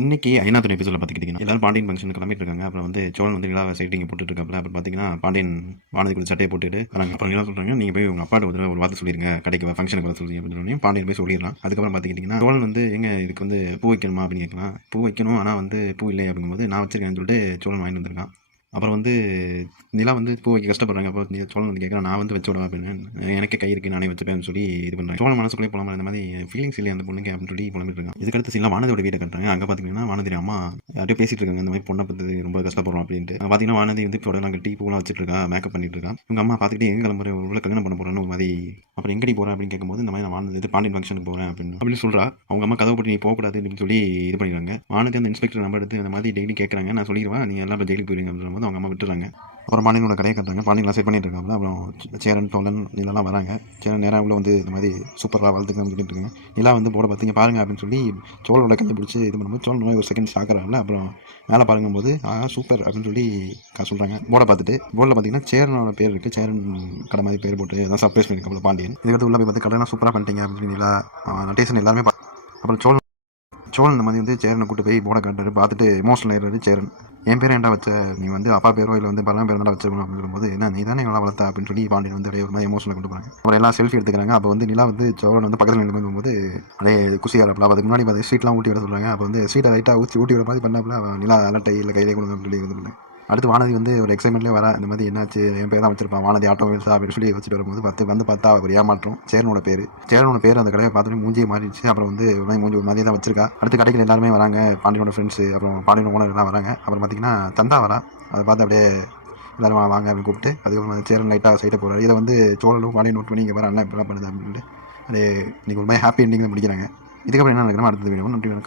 இன்னைக்கு ஐநாத்துறை எபிசோட பார்த்துக்கிட்டிங்கன்னா எல்லாரும் பாண்டியன் ஃபங்க்ஷனுக்கு கிளம்பிட்டு இருக்காங்க. அப்புறம் வந்து சோழன் வந்து நிலாவை சைட்டிங்க போட்டுட்டு இருக்காப்புல. அப்புறம் பார்த்தீங்கன்னா பாண்டியன் வானதி கூட சட்டையை போட்டுட்டு வராங்க. அப்புறம் என்ன சொல்றாங்க, நீங்கள் போய் உங்கள் அப்பாட்ட ஒரு வார்த்தை சொல்லிருங்க, கடைக்கு ஃபங்க்ஷனுக்கு வர சொல்லி அப்படின்னு சொல்லி பாண்டியன் போய் சொல்லிடலாம். அதுக்கப்புறம் பார்த்துக்கிட்டிங்கன்னா சோழன் வந்து எங்க இதுக்கு வந்து பூ வைக்கணுமா அப்படின்னு கேட்கலாம். பூ வைக்கணும், ஆனால் வந்து பூ இல்லை அப்படிங்கும்போது நான் வச்சிருக்கேன்னு சொல்லிட்டு சோழன் வாங்கிட்டு வந்திருக்கான். அப்புறம் வந்து நிலா வந்து பூ வைக்க கஷ்டப்படுறாங்க. அப்போ சோழன் வந்து கேட்குறான், நான் வந்து வச்சு விடவா அப்படின்னு. எனக்கே கை இருக்கு, நானே வச்சுப்பேன்னு சொல்லி இது பண்ணுறேன். சோழன் மனசுக்குள்ளே போலாமல் இந்த மாதிரி ஃபீலிங்ஸ் இல்லை அந்த பொண்ணுக்கு அப்படின்னு சொல்லி புலம்பிட்டு இருக்காங்க. இதுக்கடுத்து சீலாம் வானதியோட வீட்டை கட்டுறாங்க. அங்கே பார்த்தீங்கன்னா வானதி அம்மா யார்ட்டையும் பேசிட்டு இருக்காங்க, இந்த மாதிரி பொண்ணை பற்றி ரொம்ப கஷ்டப்படுறோம் அப்படின்ட்டு. பார்த்தீங்கன்னா வானதி வந்து புடலாம் கட்டி பூலாம் வச்சுட்டு இருக்கா, மேக்கப் பண்ணிட்டு இருக்கா. இவங்க அம்மா பார்த்துக்கிட்டு எங்க கிளம்புற உள்ள கல்யாணம் பண்ண போறேன்னு ஒரு மாதிரி. அப்புறம் எங்கடி போறேன் அப்படின்னு கேட்கும்போது இந்த மாதிரி நான் வானதி இது பாண்டியன் ஃபங்க்ஷனுக்கு போறேன் அப்படின்னு சொல்றா. அவங்க அம்மா கதவை போட்டு நீ போகக்கூடாது அப்படின்னு சொல்லி இது பண்ணிடுறாங்க. வானதி அந்த இன்ஸ்பெக்டர் நம்பர் எடுத்து இந்த மாதிரி டெய்லி கேட்குறாங்க, நான் சொல்லிடுவேன் நீ எல்லாம் ஜெயிலுக்கு போயிருங்க அப்படின்னு போது அவங்க அம்மா விட்டுறாங்க. அப்புறம் பாண்டியனோட கடையை கட்டுறாங்க. பாண்டியன்லாம் செட் பண்ணிட்டு இருக்காங்க. அப்புறம் சேரன் சோழன் இதெல்லாம் வராங்க. சேரன் நேராக உள்ள வந்து இந்த மாதிரி சூப்பராக வளர்த்துக்கணும்னு சொல்லிட்டு இருக்காங்க. நிலா வந்து போட பார்த்தீங்க பாருங்க அப்படின்னு சொல்லி சோழனோட கையை பிடிச்சி இது பண்ணும்போது சோழன் ஒரு செகண்ட் ஷாக்கராகல. அப்புறம் மேலே பாருங்கும்போது சூப்பர் அப்படின்னு சொல்லி சொல்கிறாங்க. போர்டை பார்த்துட்டு போர்டில் பார்த்தீங்கன்னா சேரனோட பேர் இருக்குது. சேரன் கடை மாதிரி பேர் போட்டு அதான் சர்ப்ரைஸ் பண்ணியிருக்காங்க பாண்டியன். இதுக்கடுத்து உள்ள போய் பார்த்து கடையெல்லாம் சூப்பராக பண்ணிட்டீங்க அப்படின்னு சொல்லி நிலா நட்டேசன் எல்லாருமே அப்புறம் சோழன் இந்த மாதிரி வந்து சேரனை கூட்டு போய் போட காட்டுறாரு. பார்த்துட்டு எமோஷனல் ஆயிடுறாரு சேரன். என் பேர் ஏன்டா வச்ச, நீ வந்து அப்பா பேரோ இல்லை வந்து பலம் பேர் தான் வச்சிருக்கணும் அப்படின்னு சொல்லும்போது என்ன நீ தானே நல்லா வளர்த்தா அப்படின்னு சொல்லி பாண்டியன் வந்து அப்படியே ஒரு மாதிரி எமோஷனில் கொண்டு போகிறாங்க. அப்புறம் எல்லாம் செல்ஃபி எடுத்துக்கிறாங்க. அப்போ வந்து நிலா வந்து சோழன் வந்து பக்கத்தில் நின்று போகும்போது அப்படியே குசியாரப்பல. அதுக்கு முன்னாடி பார்த்து ஸ்வீட்லாம் ஊட்டி விட சொல்கிறாங்க. அப்போ வந்து ஸ்வீட்டை லைட்டாக ஊட்டி விட மாதிரி பண்ணாப்புல நிலா அலட்டை இல்லை கையிலே கொடுங்க அப்படின்னு சொல்லி இது. அடுத்து வானதி வந்து ஒரு எக்ஸைட்மெண்ட்லேயே வர இந்த மாதிரி என்னாச்சு என் பேர் தான் வச்சிருப்பான் வானதி ஆட்டோமொபைல்ஸா அப்படின்னு சொல்லி வச்சுட்டு வரும்போது வந்து பார்த்தா ஒரு ஏமாற்றம். சேரனோட பேர் அந்த கடையை பார்த்துட்டு மூஞ்சியை மாறிடுச்சு. அப்புறம் வந்து மூஞ்சி ஒரு மாதிரியே தான் வச்சிருக்கா. அடுத்து கடைக்கு எல்லாருமே வராங்க. பாண்டியனோட ஃப்ரெண்ட்ஸு அப்புறம் பாண்டியன் ஓனர் எல்லாம் வராங்க. அப்புறம் பார்த்தீங்கன்னா தந்தா வரா. அதை பார்த்து அப்படியே எல்லாரும் வாங்க அப்படின்னு கூப்பிட்டு அதுக்கப்புறம் சேரன் லைட்டாக சைட்டை போகிறாரு. இதை வந்து சோழனும் பாண்டியன் நோட் பண்ணி இங்கே வர அண்ணன் இப்படிலாம் பண்ணுது அப்படின்னு சொல்லிட்டு அப்படியே இன்னைக்கு ஒரு மாதிரி ஹாப்பி எண்டிங்கில் முடிக்கிறாங்க. இதுக்கப்புறம் என்ன நடக்கணும் அடுத்தது வேணும் நன்றி.